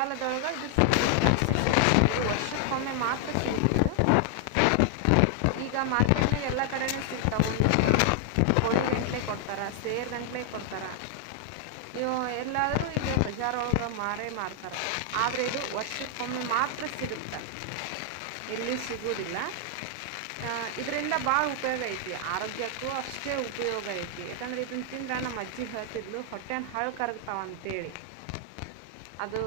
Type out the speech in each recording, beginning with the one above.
ಮಳೆಗಾಲದೊಳಗೆ ಇದು ವರ್ಷಕ್ಕೊಮ್ಮೆ ಮಾತ್ರ ಸಿಗುತ್ತೆ. ಈಗ ಮಾರ್ಕೆಟ್ನಾಗ ಎಲ್ಲ ಕಡೆನೇ ಸಿಗ್ತಾವೆ. ಹೋಳಿ ಗಂಟೆ ಕೊಡ್ತಾರೆ, ಸೇರು ಗಂಟೆ ಕೊಡ್ತಾರೆ. ನೀವು ಎಲ್ಲಾದರೂ ಇಲ್ಲಿ ಬಜಾರೊಳಗೆ ಮಾರ್ತಾರೆ. ಆದರೆ ಇದು ವರ್ಷಕ್ಕೊಮ್ಮೆ ಮಾತ್ರ ಸಿಗುತ್ತೆ, ಎಲ್ಲಿ ಸಿಗೋದಿಲ್ಲ. ಇದರಿಂದ ಭಾಳ ಉಪಯೋಗ ಐತಿ, ಆರೋಗ್ಯಕ್ಕೂ ಅಷ್ಟೇ ಉಪಯೋಗ ಐತಿ. ಯಾಕಂದ್ರೆ ಇದನ್ನು ತಿಂದ್ರೆ ನಮ್ಮ ಅಜ್ಜಿ ಹೇಳ್ತಿದ್ಲು ಹೊಟ್ಟೆನ ಹಳ್ಳು ಕರಗ್ತಾವ ಅಂತೇಳಿ. ಅದು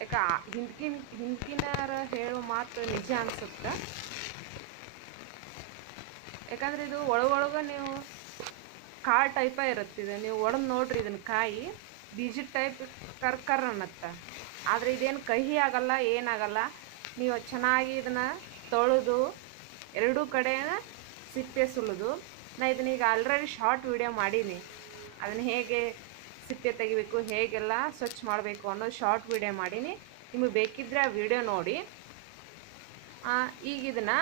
ಯಾಕೆ ಹಿಂದ್ಕಿನರ ಹೇಳೋ ಮಾತು ನಿಜ ಅನ್ಸುತ್ತೆ. ಯಾಕಂದ್ರೆ ಇದು ಒಳಗೊಳಗೆ ನೀವು ಕಾಳು ಟೈಪ ಇರುತ್ತಿದೆ, ನೀವು ಒಡೆದು ನೋಡ್ರಿ ಇದನ್ನ ಕಾಯಿ ಬೀಜದ ಟೈಪ್ ಕರ್ಕರ್ ಅನ್ನತ್ತೆ. ಆದರೆ ಇದೇನು ಕಹಿ ಆಗಲ್ಲ, ಏನಾಗಲ್ಲ. ನೀವು ಚೆನ್ನಾಗಿ ಇದನ್ನು ತೊಳೆದು ಎರಡೂ ಕಡೆನ ಸಿಪ್ಪೆ ಸುಲಿದು, ನಾ ಇದನ್ನೀಗ ಆಲ್ರೆಡಿ ಶಾರ್ಟ್ ವಿಡಿಯೋ ಮಾಡೀನಿ. ಅದನ್ನು ಹೇಗೆ ಸಿಪ್ಪೆ ತೆಗಿಬೇಕು, ಹೇಗೆಲ್ಲ ಸ್ವಚ್ಛ ಮಾಡಬೇಕು ಅನ್ನೋದು ಶಾರ್ಟ್ ವಿಡಿಯೋ ಮಾಡೀನಿ. ನಿಮಗೆ ಬೇಕಿದ್ದರೆ ಆ ವಿಡಿಯೋ ನೋಡಿ. ಈಗ ಇದನ್ನು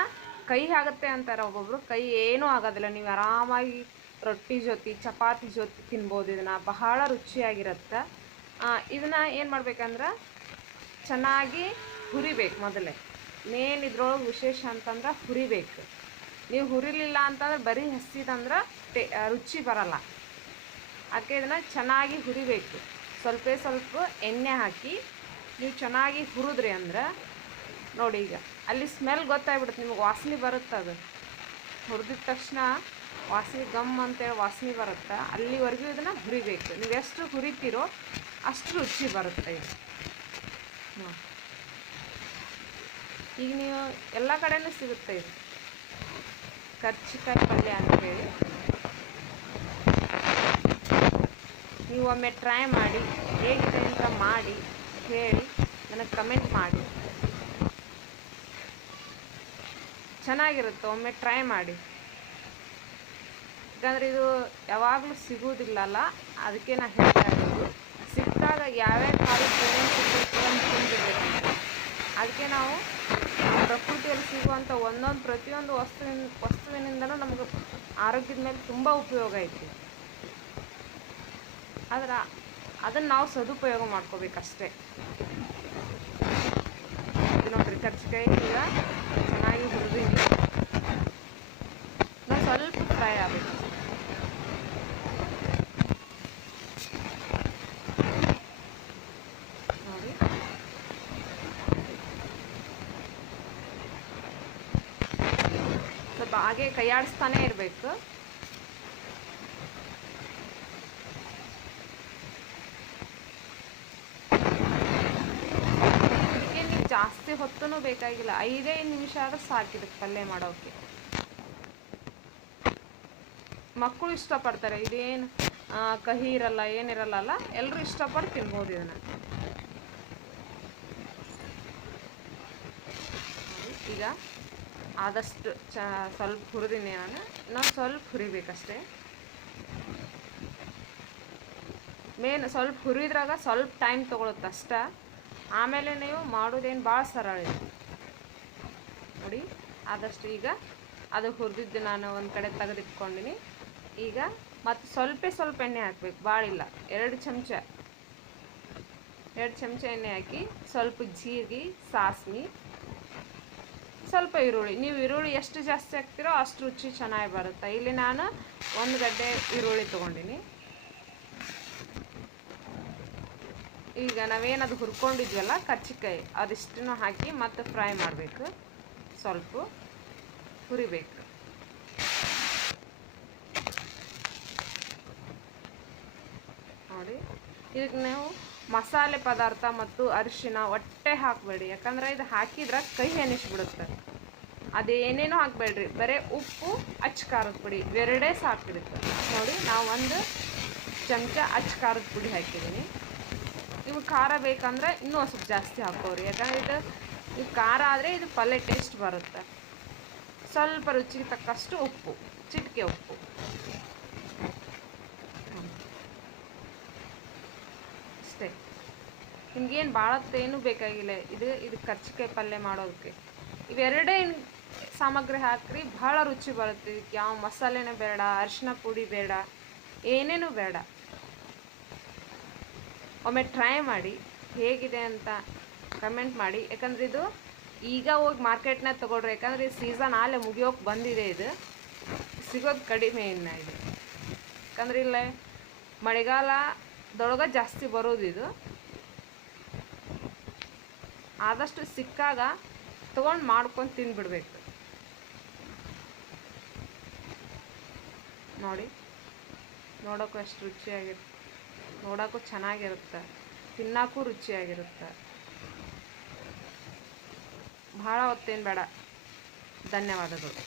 ಕಹಿ ಆಗುತ್ತೆ ಅಂತಾರೆ ಒಬ್ಬೊಬ್ರು, ಕಹಿ ಏನೂ ಆಗೋದಿಲ್ಲ. ನೀವು ಆರಾಮಾಗಿ ರೊಟ್ಟಿ ಜೊತೆ ಚಪಾತಿ ಜೊತೆ ತಿನ್ಬೋದು. ಇದನ್ನು ಬಹಳ ರುಚಿಯಾಗಿರುತ್ತೆ. ಇದನ್ನು ಏನು ಮಾಡ್ಬೇಕಂದ್ರೆ ಚೆನ್ನಾಗಿ ಹುರಿಬೇಕು. ಮೊದಲೇ ಮೇನ್ ಇದ್ರೊಳಗೆ ವಿಶೇಷ ಅಂತಂದ್ರೆ ಹುರಿಬೇಕು. ನೀವು ಹುರಿಲಿಲ್ಲ ಅಂತಂದ್ರೆ ಬರೀ ಹಸಿದಂದ್ರೆ ರುಚಿ ಬರಲ್ಲ. ಅದಕ್ಕೆ ಇದನ್ನು ಚೆನ್ನಾಗಿ ಹುರಿಬೇಕು. ಸ್ವಲ್ಪ ಎಣ್ಣೆ ಹಾಕಿ ನೀವು ಚೆನ್ನಾಗಿ ಹುರಿದ್ರಿ ಅಂದ್ರೆ ನೋಡಿ, ಈಗ ಅಲ್ಲಿ ಸ್ಮೆಲ್ ಗೊತ್ತಾಗ್ಬಿಡುತ್ತೆ ನಿಮಗೆ, ವಾಸನೆ ಬರುತ್ತೆ. ಅದು ಹುರಿದಿದ ತಕ್ಷಣ ವಾಸನೆ ಗಮ್ ಅಂತೇಳಿ ವಾಸನೆ ಬರುತ್ತೆ. ಅಲ್ಲಿವರೆಗೂ ಇದನ್ನು ಹುರಿಬೇಕು. ನೀವು ಎಷ್ಟು ಹುರಿತೀರೋ ಅಷ್ಟು ರುಚಿ ಬರುತ್ತೆ ಇದು. ಈಗ ನೀವು ಎಲ್ಲ ಕಡೆನೂ ಸಿಗುತ್ತೆ ಇದು ಕರ್ಚಿಕಾಯಿ ಪಲ್ಯ ಅಂತೇಳಿ. ನೀವು ಒಮ್ಮೆ ಟ್ರೈ ಮಾಡಿ, ಹೇಗಿದೆ ಅಂತ ಮಾಡಿ ಹೇಳಿ ನನಗೆ ಕಮೆಂಟ್ ಮಾಡಿ. ಚೆನ್ನಾಗಿರುತ್ತೆ, ಒಮ್ಮೆ ಟ್ರೈ ಮಾಡಿ. ಯಾಕಂದರೆ ಇದು ಯಾವಾಗಲೂ ಸಿಗೋದಿಲ್ಲಲ್ಲ, ಅದಕ್ಕೆ ನಾನು ಹೇಳ್ತಾ ಇರೋದು. ಸಿಕ್ಕಾಗ ಯಾವ್ಯಾವ ಕಾಲಕ್ಕೆ ಏನೇನು ಸಿಗಬೇಕು ಅಂತ ತಿಂದಿರ್ಬೇಕು. ಅದಕ್ಕೆ ನಾವು ಪ್ರಕೃತಿಯಲ್ಲಿ ಸಿಗುವಂಥ ಪ್ರತಿಯೊಂದು ವಸ್ತುವಿನಿಂದನೂ ನಮಗೆ ಆರೋಗ್ಯದ ಮೇಲೆ ತುಂಬ ಉಪಯೋಗ ಐತಿ. ಆದ್ರೆ ಅದನ್ನು ನಾವು ಸದುಪಯೋಗ ಮಾಡ್ಕೋಬೇಕಷ್ಟೇ. ಇದು ನೋಡ್ರಿ ಕರ್ಚಿಕಾಯಿ ಈಗ ಚೆನ್ನಾಗಿ ಹುರಿದು ನಾವು ಸ್ವಲ್ಪ ಫ್ರೈ ಆಗಬೇಕು. ನೋಡಿ, ಸ್ವಲ್ಪ ಹಾಗೆ ಕೈಯಾಡಿಸ್ತಾನೆ ಇರಬೇಕು. ಜಾಸ್ತಿ ಹೊತ್ತೂ ಬೇಕಾಗಿಲ್ಲ, 5 ನಿಮಿಷ ಆದ್ರೆ ಸಾಕಿದಕ್ಕೆ ಪಲ್ಯ ಮಾಡೋಕ್ಕೆ. ಮಕ್ಕಳು ಇಷ್ಟಪಡ್ತಾರೆ. ಇದೇನು ಕಹಿ ಇರಲ್ಲ, ಏನಿರಲ್ಲ, ಎಲ್ಲರೂ ಇಷ್ಟಪಟ್ಟು ತಿನ್ಬೋದು ಇದನ್ನು. ಈಗ ಆದಷ್ಟು ಸ್ವಲ್ಪ ಹುರಿದೀನಿ ನಾನು ಸ್ವಲ್ಪ ಹುರಿಬೇಕಷ್ಟೇ. ಮೇನ್ ಸ್ವಲ್ಪ ಹುರಿದ್ರಾಗ ಸ್ವಲ್ಪ ಟೈಮ್ ತೊಗೊಳುತ್ತೆ ಅಷ್ಟೇ. ಆಮೇಲೆ ನೀವು ಮಾಡೋದೇನು ಭಾಳ ಸರಳ ಇದೆ ನೋಡಿ. ಆದಷ್ಟು ಈಗ ಅದು ಹುರಿದಿದ್ದು ನಾನು ಒಂದು ಕಡೆ ತೆಗೆದಿಟ್ಕೊಂಡಿನಿ. ಈಗ ಮತ್ತು ಸ್ವಲ್ಪ ಎಣ್ಣೆ ಹಾಕಬೇಕು, ಭಾಳ ಇಲ್ಲ. 2 ಚಮಚ ಎಣ್ಣೆ ಹಾಕಿ ಸ್ವಲ್ಪ ಜೀರಿಗೆ, ಸಾಸಿವೆ, ಸ್ವಲ್ಪ ಈರುಳ್ಳಿ. ನೀವು ಈರುಳ್ಳಿ ಎಷ್ಟು ಜಾಸ್ತಿ ಹಾಕ್ತಿರೋ ಅಷ್ಟು ರುಚಿ ಚೆನ್ನಾಗಿ ಬರುತ್ತೆ. ಇಲ್ಲಿ ನಾನು 1 ಗಡ್ಡೆ ಈರುಳ್ಳಿ ತೊಗೊಂಡಿನಿ. ಈಗ ನಾವೇನದು ಹುರ್ಕೊಂಡಿದ್ವಲ್ಲ ಕರ್ಚಿಕಾಯಿ, ಅದಿಷ್ಟನ್ನು ಹಾಕಿ ಮತ್ತೆ ಫ್ರೈ ಮಾಡಬೇಕು. ಸ್ವಲ್ಪ ಹುರಿಬೇಕು. ನೋಡಿ, ಇದಕ್ಕೆ ನೀವು ಮಸಾಲೆ ಪದಾರ್ಥ ಮತ್ತು ಅರಿಶಿನ ಒಟ್ಟೆ ಹಾಕಬೇಡಿ. ಯಾಕಂದರೆ ಇದು ಹಾಕಿದ್ರೆ ಕೈ ಎನಿಸ್ಬಿಡುತ್ತೆ. ಅದೇನೇನೂ ಹಾಕಬೇಡ್ರಿ, ಬರೀ ಉಪ್ಪು, ಅಚ್ಚ ಖಾರದ ಪುಡಿ ಇವೆರಡೇ ಸಾಕಿರುತ್ತೆ. ನೋಡಿ, ನಾವು 1 ಚಮಚ ಅಚ್ಚ ಖಾರದ ಪುಡಿ ಹಾಕಿದ್ದೀನಿ. ನೀವು ಖಾರ ಬೇಕಂದ್ರೆ ಇನ್ನೂ ಸ್ವಲ್ಪ ಜಾಸ್ತಿ ಹಾಕೋರಿ. ಯಾಕಂದರೆ ಇದು ಖಾರ ಆದರೆ ಇದು ಪಲ್ಯ ಟೇಸ್ಟ್ ಬರುತ್ತೆ. ಸ್ವಲ್ಪ ರುಚಿಗೆ ತಕ್ಕಷ್ಟು ಉಪ್ಪು, ಚಿಟಿಕೆ ಉಪ್ಪು ಅಷ್ಟೇ. ನಿಮ್ಗೇನು ಭಾಳತ್ತೇನೂ ಬೇಕಾಗಿಲ್ಲ. ಇದು ಕರ್ಚಿಕಾಯಿ ಪಲ್ಯ ಮಾಡೋದಕ್ಕೆ ಇವೆರಡೇ ಸಾಮಗ್ರಿ ಹಾಕ್ರಿ, ಭಾಳ ರುಚಿ ಬರುತ್ತೆ. ಇದಕ್ಕೆ ಯಾವ ಮಸಾಲೆನೂ ಬೇಡ, ಅರಿಶಿನ ಪುಡಿ ಬೇಡ, ಏನೇನೂ ಬೇಡ. ಒಮ್ಮೆ ಟ್ರೈ ಮಾಡಿ. ಹೇಗಿದೆ ಅಂತ ಕಮೆಂಟ್ ಮಾಡಿ. ಯಾಕಂದರೆ ಇದು ಈಗ ಹೋಗಿ ಮಾರ್ಕೆಟ್ನಾಗ ತೊಗೊಳ್ರಿ, ಯಾಕಂದರೆ ಈ ಸೀಸನ್ ಆಲೆ ಮುಗಿಯೋಕೆ ಬಂದಿದೆ. ಇದು ಸಿಗೋದು ಕಡಿಮೆ ಇನ್ನು ಇದು, ಯಾಕಂದ್ರೆ ಇಲ್ಲೇ ಮಳೆಗಾಲದೊಳಗೆ ಜಾಸ್ತಿ ಬರೋದು ಇದು. ಆದಷ್ಟು ಸಿಕ್ಕಾಗ ತೊಗೊಂಡು ಮಾಡ್ಕೊಂಡು ತಿಂದುಬಿಡ್ಬೇಕು. ನೋಡಿ, ನೋಡೋಕ್ಕೂ ಎಷ್ಟು ರುಚಿಯಾಗಿರುತ್ತೆ, ನೋಡೋಕ್ಕೂ ಚೆನ್ನಾಗಿರುತ್ತೆ, ತಿನ್ನೋಕ್ಕೂ ರುಚಿಯಾಗಿರುತ್ತೆ. ಭಾಳ ಹೊತ್ತೇನು ಬೇಡ. ಧನ್ಯವಾದಗಳು.